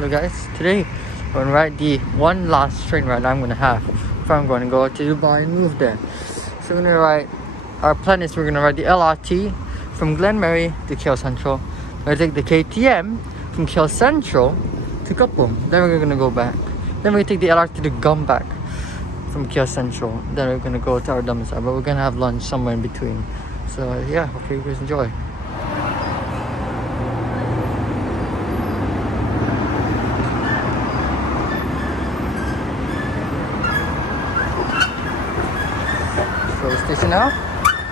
Hello guys, today we're gonna ride the one last train ride I'm gonna have if I'm going to go to Dubai and move there. So we're gonna ride, our plan is we're gonna ride the LRT from Glenmary to KL Central. We're gonna take the KTM from KL Central to Kapung. Then we're gonna go back. Then we're gonna take the LRT to Gombak from KL Central. Then we're gonna go to our domicile, but we're gonna have lunch somewhere in between. So yeah, hope you guys enjoy. Station now.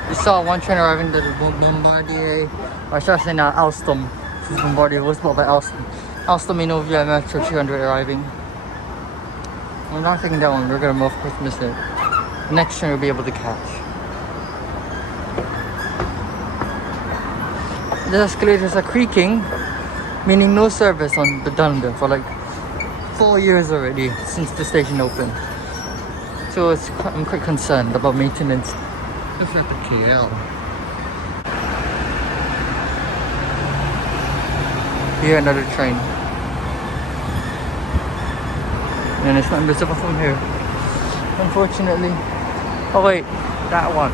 You saw one train arriving to the Bombardier, or should I say now Alstom. This is Bombardier, was bought by Alstom. Alstom Innovia Metro 300 arriving. We're not taking that one, we're gonna of course miss it. The next train we'll be able to catch. The escalators are creaking, meaning no service on Bedanda for like 4 years already since the station opened. So I'm quite concerned about maintenance. Looks like the KL. Here another train. And it's not visible from here, unfortunately. Oh wait, that one.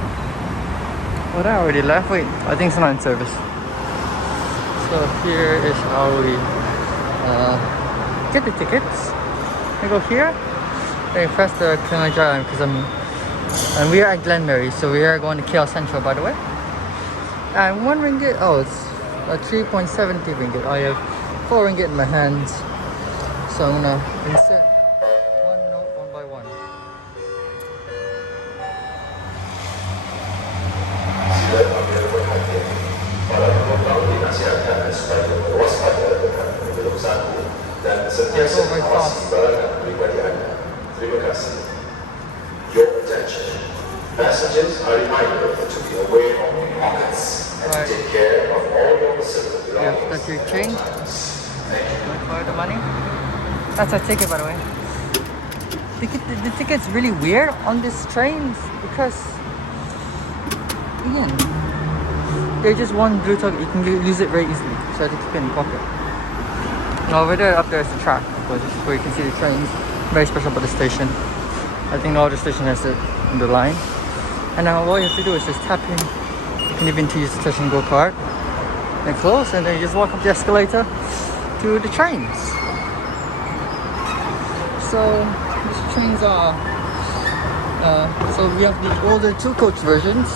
Oh, that already left. Wait, I think it's not in service. So here is how we get the tickets. I go here. I press the Kanaja because and we are at Glenmary, so we are going to KL Central, by the way. And 1 ringgit, oh, it's 3.70 ringgit. I have 4 ringgit in my hands, so I'm gonna insert one note one by one. Go very fast. Your attention. Passengers are reminded to be aware of the pockets and to take care of all your personal belongings. Yeah, that's your change. For the money. That's our ticket, by the way. The ticket's really weird on these trains because, again, they're just one blue tag. You can use it very easily, so I have to keep it in your pocket. And over there, up there is the track, of course, where you can see the trains. Very special about the station. I think all the station has it on the line. And now all you have to do is just tap in. You can even use the touch and go card. And close, and then you just walk up the escalator to the trains. So these trains are so we have the older 2-coach versions.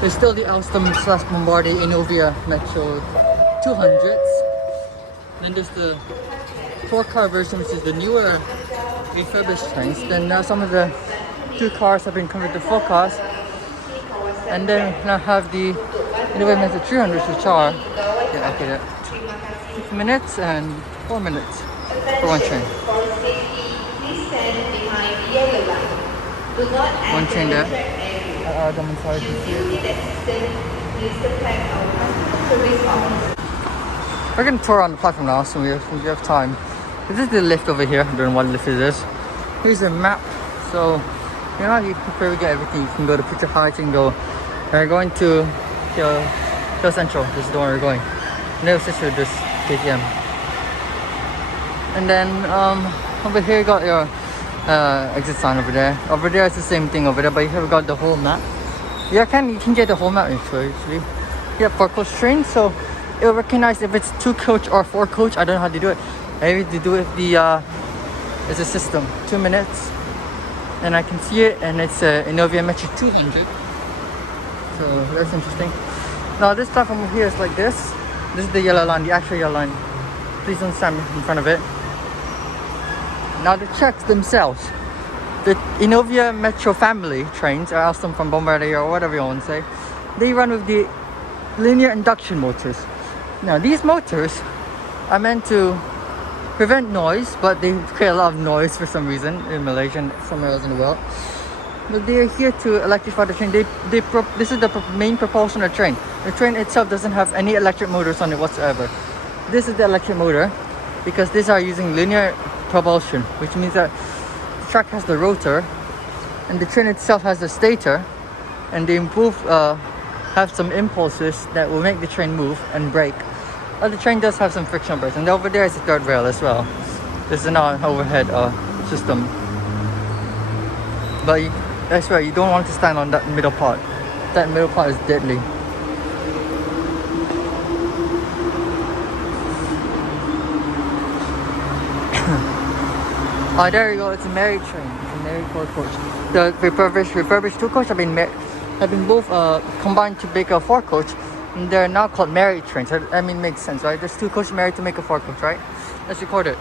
There's still the Alstom / Bombardier Innovia Metro 200s. Then there's the 4-car version, which is the newer refurbished trains. Then now some of the 2 cars have been converted to 4 cars. And then we now have the Innovia Metro 300s, which are 6 minutes and 4 minutes for one train. One train there. We're going to tour on the platform now, so we have time. This is the lift over here. I don't know what lift it is. Here's a map. So, you know, you can probably get everything. You can go to Picture Heights, you can go. We're going to KL Central. This is the one we're going. No sister, this KTM. And then over here you got your exit sign over there. Over there it's the same thing over there, but you have got the whole map. Yeah, you can get the whole map actually. Yeah, 4-coach train, so it'll recognize if it's 2-coach or 4-coach. I don't know how to do it. Maybe to do it there's a system. 2 minutes, and I can see it, and it's Innovia Metro 200. So that's interesting. Now this platform over here is like this. This is the yellow line, the actual yellow line. Please don't stand in front of it. Now the tracks themselves, the Innovia Metro family trains, or Alstom from Bombardier or whatever you want to say, they run with the linear induction motors. Now these motors are meant to prevent noise, but they create a lot of noise for some reason in Malaysia and somewhere else in the world. But they are here to electrify the train. This is the main propulsion of the train. The train itself doesn't have any electric motors on it whatsoever. This is the electric motor, because these are using linear propulsion, which means that the track has the rotor and the train itself has the stator, and they have some impulses that will make the train move and brake. The train does have some frictional brakes, and over there is the third rail as well. This is not an overhead system. But I swear, you don't want to stand on that middle part. That middle part is deadly. Oh, there you go. It's a married train. It's a married four coach. The refurbished two coach have been both combined to make a four coach. And they're now called married trains. I mean, makes sense, right? There's two coaches married to make a four coach, right? Let's record it.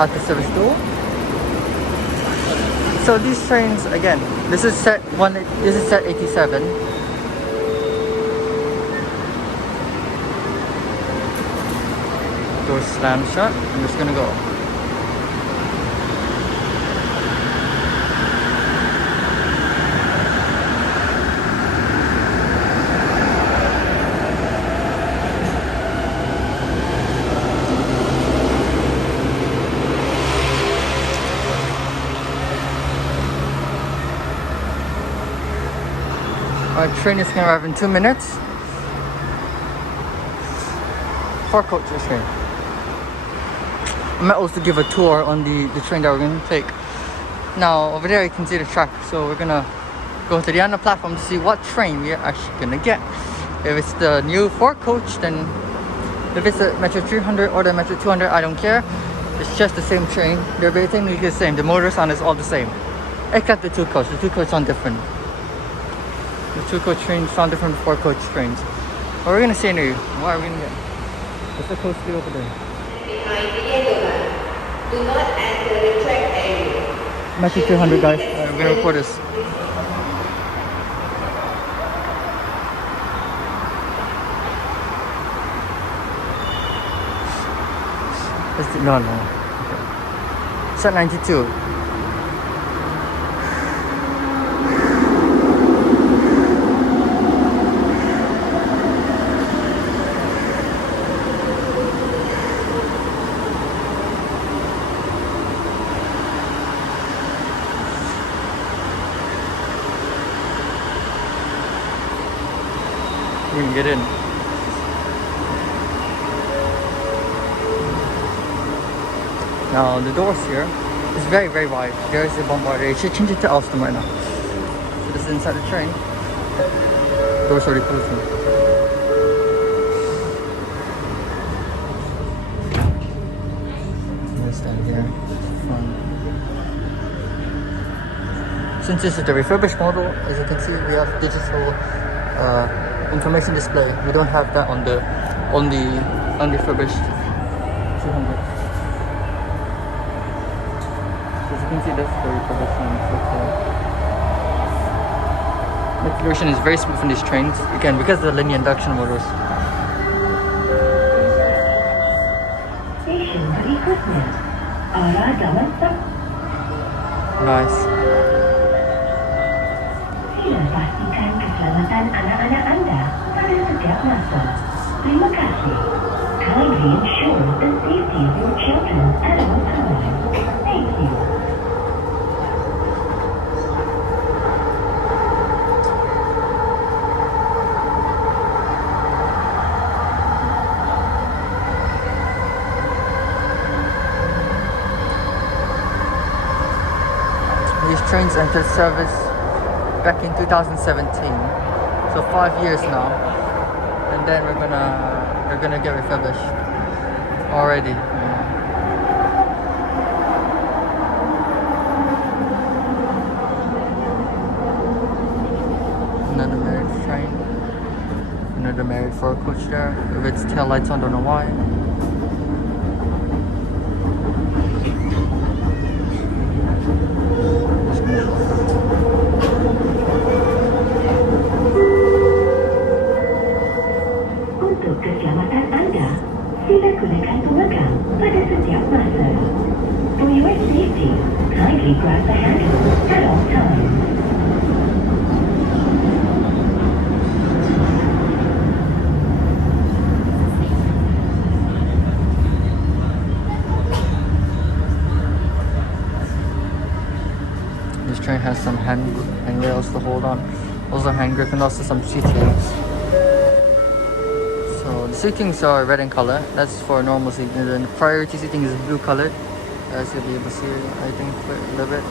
At the service door. So these trains, again, this is set 87. Door slam shut. I'm just gonna go. Our train is going to arrive in 2 minutes. Four coaches here. I might also give a tour on the train that we're going to take. Now over there you can see the track, so we're going to go to the other platform to see what train we're actually going to get. If it's the new four coach, then if it's the Metro 300 or the Metro 200, I don't care. It's just the same train. They're basically the same. The motor sound is all the same, except the two coach. The two coach sound different. The two coach trains sound different from four coach trains. What are we gonna see near you? What are we gonna get? What's the coach do over there? Behind the yellow line. Do not enter the track area. Metro 300 guys. We're gonna record this. No. Okay. Set 92. We can get in. Now the doors here is very, very wide. There is a bombardier. You should change it to Alstom right now. So this is inside the train. Doors already closing. Let's stand here. Since this is the refurbished model, as you can see, we have digital information display. We don't have that on the unrefurbished 200. As you can see, that's the refurbished one. The version is very smooth on these trains, again because of the linear induction motors. Station equipment. Arah jalan stop. Nice. Sila pastikan keselamatan anak-anak anda pada setiap masa. Terima kasih. Kindly ensure the safety of your children at all times. Thank you. These trains entered service back in 2017, so 5 years now, and then they're gonna get refurbished already. Another married train, another married four coach there with its tail lights on, don't know why. grab the handle at all times. This train has some handrails to hold on, also hand grip, and also some seatings. So the seatings are red in color. That's for normal seating. And then priority seating is blue colored. As you'll be able to see, I think, a little bit.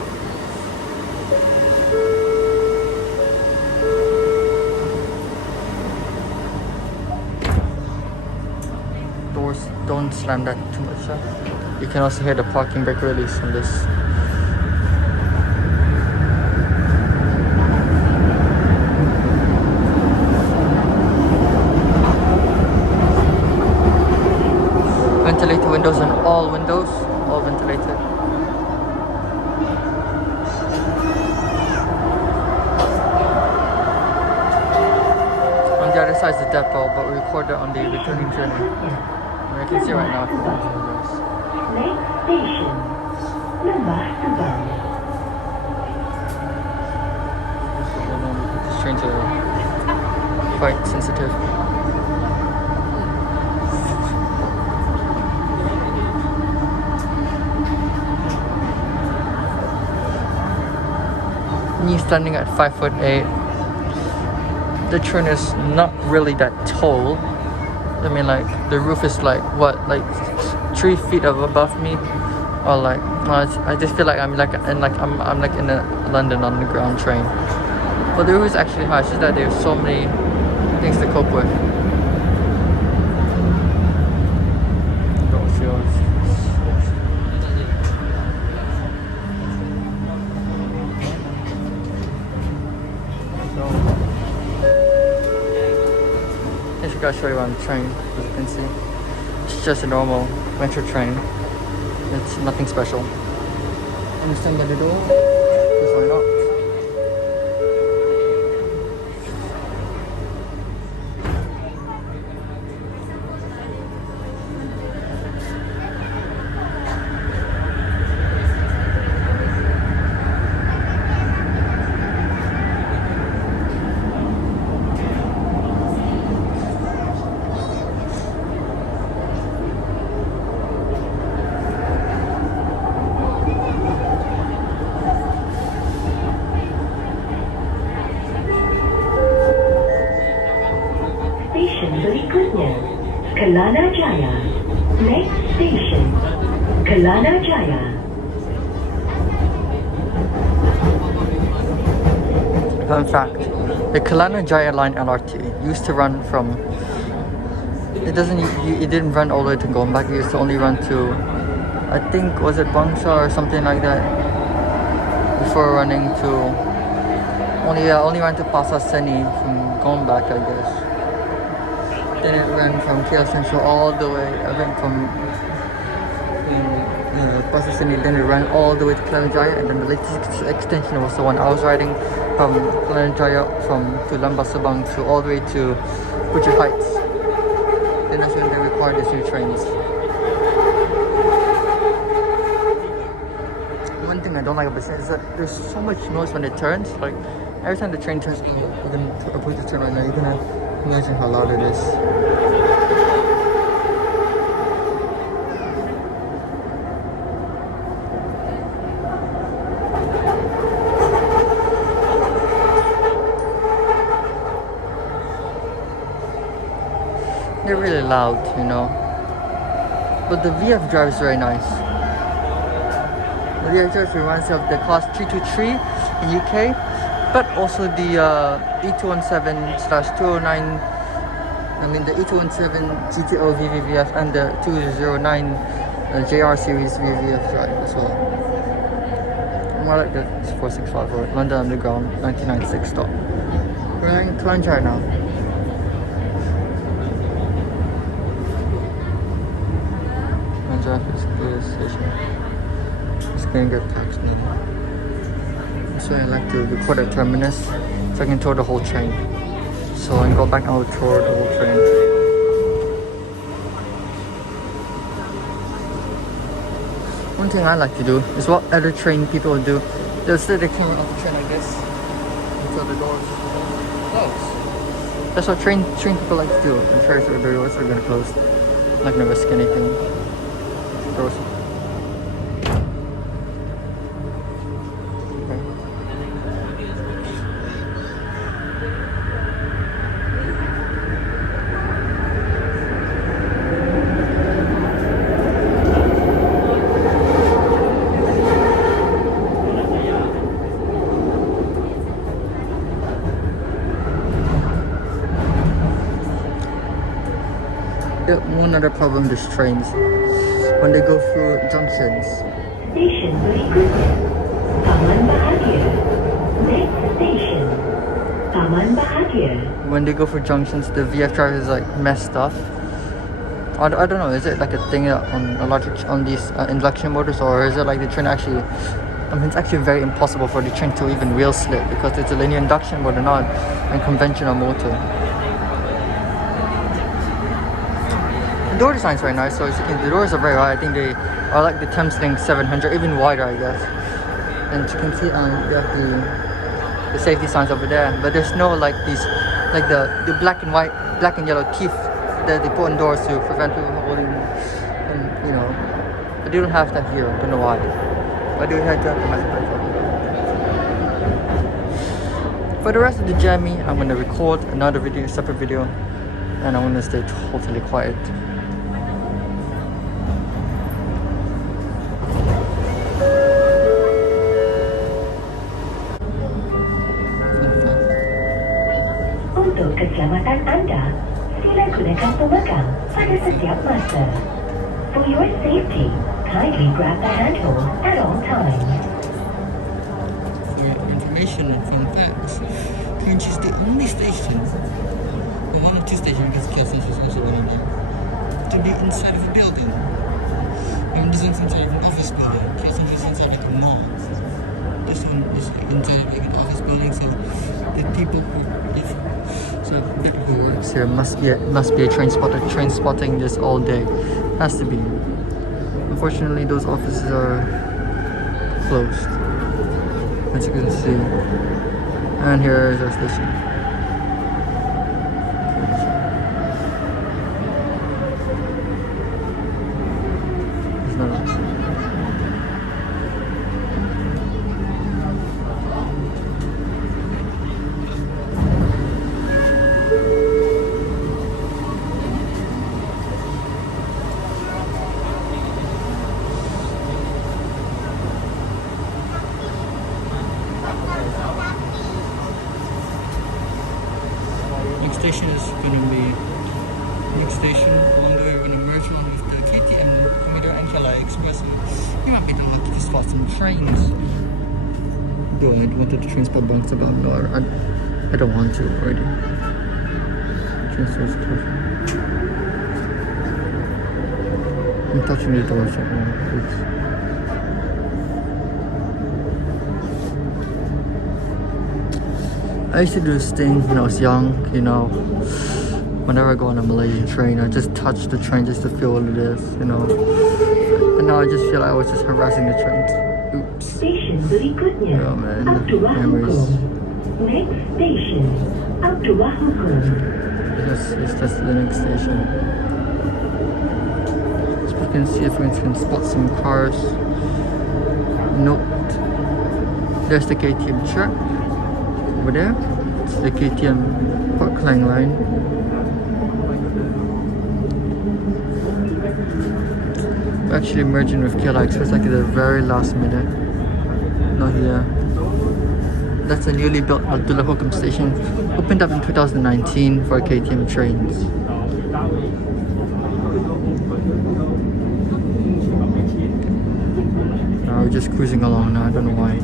Doors, don't slam that too much shut. You can also hear the parking brake release from this. Ventilated windows on all windows, all ventilated. On the other side is the depot, but we recorded on the returning journey. And I can see right now. Next station, Lembah Subang. These trains are quite sensitive. Me standing at 5'8", the train is not really that tall. I mean, like the roof is like what, like 3 feet above me, or like I just feel like I'm like in a London Underground train. But the roof is actually high. It's just that there's so many things to cope with. Don't feel. I gotta show you on the train, as you can see. It's just a normal metro train. It's nothing special. Understand by the door? Because why not? Berikutnya, Kelana Jaya. Next station, Kelana Jaya. Fun fact, the Kelana Jaya line LRT used to run from, it didn't run all the way to Gombak. It used to only run to, I think, was it Bangsa or something like that, before running to, only ran to Pasar Seni from Gombak, I guess. Then it ran from KL Central all the way. I went from Pasar Seni, then it ran all the way to Kelana Jaya, and then the latest extension was the one I was riding from Kelana Jaya to Lembah Subang to all the way to Butcher Heights. Then that's when they required these new trains. One thing I don't like about it is that there's so much noise when it turns. Like every time the train turns, you're gonna approach the turn right now. You're gonna imagine how loud it is. They're really loud, you know. But the VF drive is very nice. The VF drive reminds me of the class 323 in UK, but also the E217/209. I mean the E217 GTO VVVF and the 209 JR series VVF drive as well. More like the 465 or London Underground 1996 stop. We're in Kelana now. Is the station. It's going to get packed now. So I like to record at terminus so I can tour the whole train. So I can go back and I'll tour the whole train. One thing I like to do is what other train people do. They'll sit the camera on the train like this until the doors close. That's what train people like to do. I'm sure the doors are gonna close. I'm not gonna risk anything. Doors. One other problem with these trains, when they go through junctions. Station berikutnya, Taman Bahagia. Next station, Taman Bahagia. When they go through junctions, the VF drive is like messed up. I don't know, is it like a thing on a lot on these induction motors, or is it like the train actually, I mean, it's actually very impossible for the train to even wheel slip because it's a linear induction motor, not a conventional motor. The door design is very nice, so as you can, the doors are very wide. I think they are like the Thameslink 700, even wider, I guess. And you can see you have the safety signs over there, but there's no like these, like the black and white, black and yellow teeth that they put on doors to prevent people from holding, you know. But they don't have that here. I don't know why. But they had that. For the rest of the journey, I'm gonna record another video, separate video, and I'm gonna stay totally quiet. Untuk keselamatan anda, sila gunakan pemegang pada setiap masa. For your safety, kindly grab the handhold at all times. For your information and fun facts, Cringe is the only station, or one of two stations, because Kelsey's is also one of them, to be inside of a building. I mean, this one's inside of an office building. Kelsey's is inside like a mall. This one is inside like an office building, so the people who works here must be a train spotter, train spotting this all day. Has to be. Unfortunately, those offices are closed, as you can see. And here is our station. There's none of it. Station is going to be next station along the way. We're going to merge on with the KTM Commuter and Kala Express. You might be the lucky to spot some trains. Do I wanted to train spot bunks about? No, I don't want to already. Train starts closing. I'm touching the doors right now, please. I used to do this thing when I was young, you know, whenever I go on a Malaysian train, I just touch the train just to feel what it is, you know. And now I just feel like I was just harassing the train. Oops. Station berikutnya, Oh man, Abdullah memories. Hukum. Next station, Abdullah Hukum. That's the next station. So you can see if we can spot some cars. Nope. There's the KTM truck. Over there, it's the KTM Port Klang line. We're actually merging with KLA Express like at the very last minute. Not here. That's a newly built Abdullah Hukum station, opened up in 2019 for KTM trains. Now we're just cruising along now, I don't know why.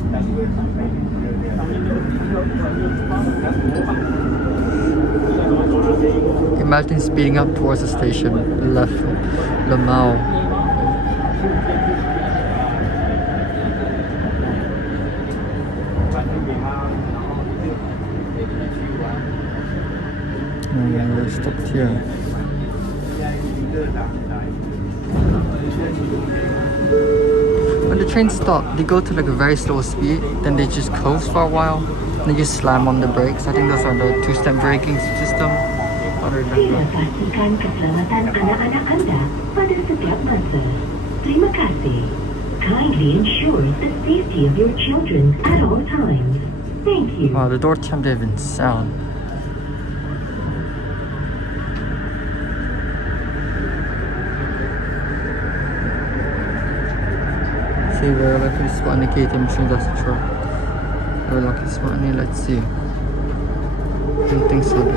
Imagine speeding up towards the station, left Lamau. And we're stopped here. when the trains stop, they go to like a very slow speed, then they just coast for a while, and they just slam on the brakes. I think those are the two-step braking system. Other than Sila that. pastikan keselamatan anak-anak anda pada setiap masa. Terima kasih. Kindly ensure the safety of your children at all times. Thank you. Wow, the door temp even sound. See, we're lucky spot in the KTM machine, that's the truck. We're lucky spot in here, let's see. Didn't think so, dude.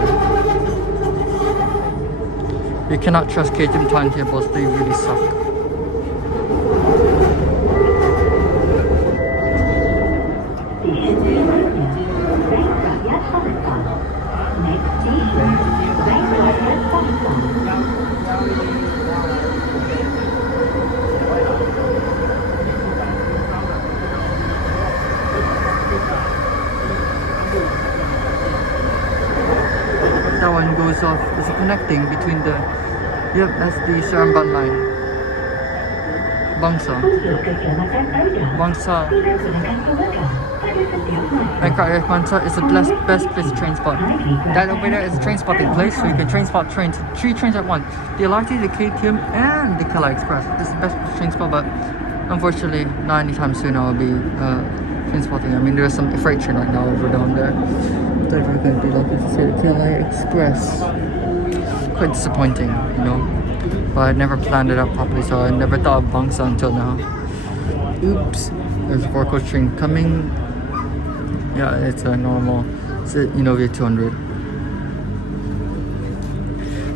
You cannot trust KTM timetables, they really suck. Station berikutnya, Bank Rakyat Pakistan. Next station, Bank Rakyat Pakistan. That one goes off, there's a connecting between the, yep, that's the Seremban line. Bangsa. Untuk keselamatan anda, Bangsa. sila gunakan pelanggan pada setiap masa. Bangkok Bangsa is the best place to train spot. That over there is a train spotting place, so you can train spot trains, 3 trains at once. The LRT, the KTM, and the Kala Express. This is the best train spot, but unfortunately, not anytime soon I'll be train spotting. I mean, there's some freight train right now over down there. Don't know if I'm going to be lucky to see the Kala Express. Quite disappointing, you know. But I never planned it out properly, so I never thought of Bangsa until now. Oops. There's a 4-coach train coming. Yeah, it's a normal, it's a Innovia 200.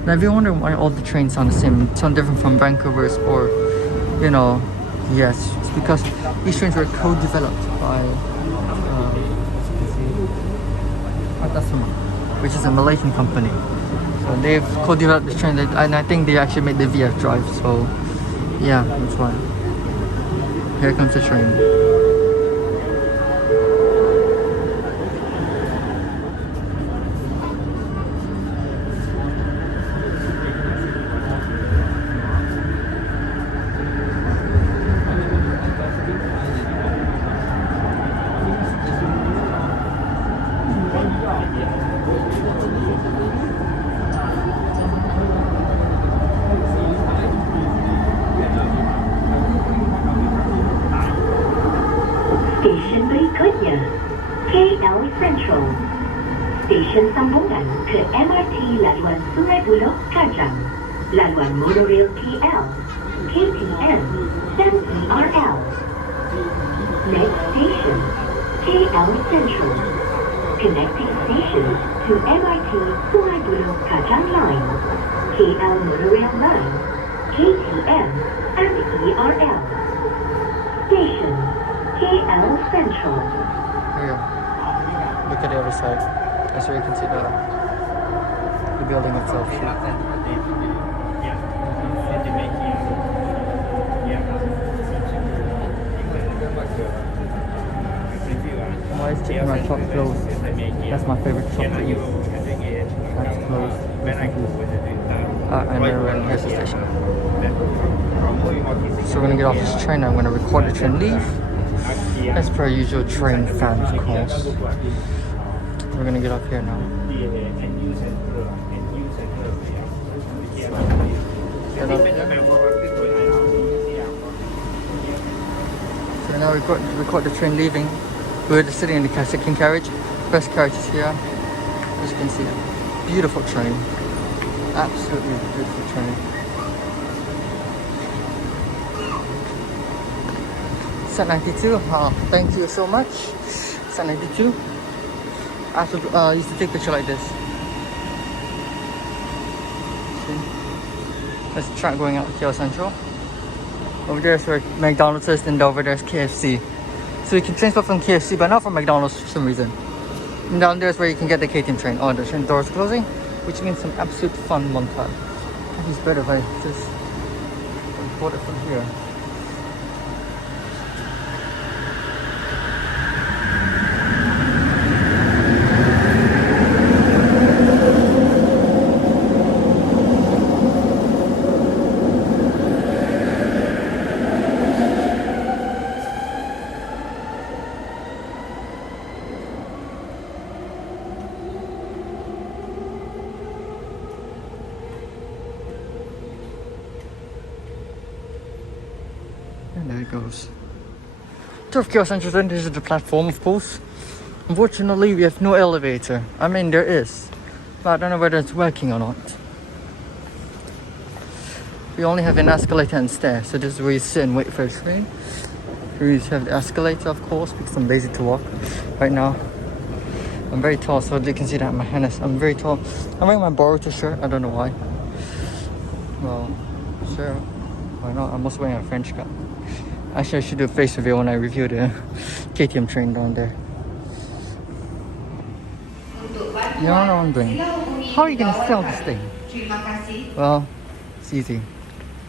Now, if you're wondering why all the trains sound the same, sound different from Vancouver's or, you know, yes, it's because these trains were co-developed by, Atasuma, which is a Malaysian company. So they've co-developed the train, and I think they actually made the VF drive. So, yeah, that's why. Here comes the train. Station berikutnya, KL Central. Stesen sambungan ke MRT laluan Sungai Buloh Kajang, laluan monorail KL, KTM, dan ERL. Next station, KL Central. Connecting stations to MRT Sungai Buloh Kajang Line, KL Monorail Line, KTM, and ERL. Station KL Central. Here you go. Look at the other side. That's where you can see the building itself. Why is chicken right shop closed? That's my favorite shop to eat. That's closed. And then we're in the station. So we're gonna get off this train. I'm gonna record the train leave. As per usual, train fan, of course. We're gonna get off here now. So now we record the train leaving. We're just sitting in the second carriage. First carriage is here. As you can see, beautiful train. Absolutely beautiful train. Set 92. Thank you so much. Set 92. I used to take a picture like this. See? There's a track going out to KL Central. Over there is where McDonald's is, and over there is KFC. So you can transfer from KFC, but not from McDonald's for some reason. And down there is where you can get the KTM train. Oh, the train door is closing, which means some absolute fun montage. It's better if I just report it from here. there it goes. Turf Kiosk Central, this is the platform, of course. Unfortunately, we have no elevator. I mean, there is, but I don't know whether it's working or not. We only have an escalator and stairs, so this is where you sit and wait for a train. We have the escalator, of course, because I'm lazy to walk right now. I'm very tall, so you can see that in my harness. I'm very tall. I'm wearing my Boruto shirt. I don't know why. Well, sure. Why not? I'm also wearing a French cap. Actually, I should do a face reveal when I review the KTM train down there. You know what I'm doing? How are you gonna sell this thing? Well, it's easy.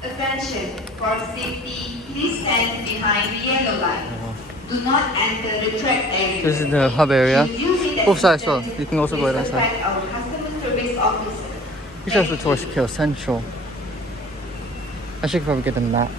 Attention, for safety, please stand behind the yellow line. Do not enter the track area. This is the hub area. Both sides as well. You can also go that Please side. contact our customer service officer. Which has the towards Kiosk Central. I should probably get a map.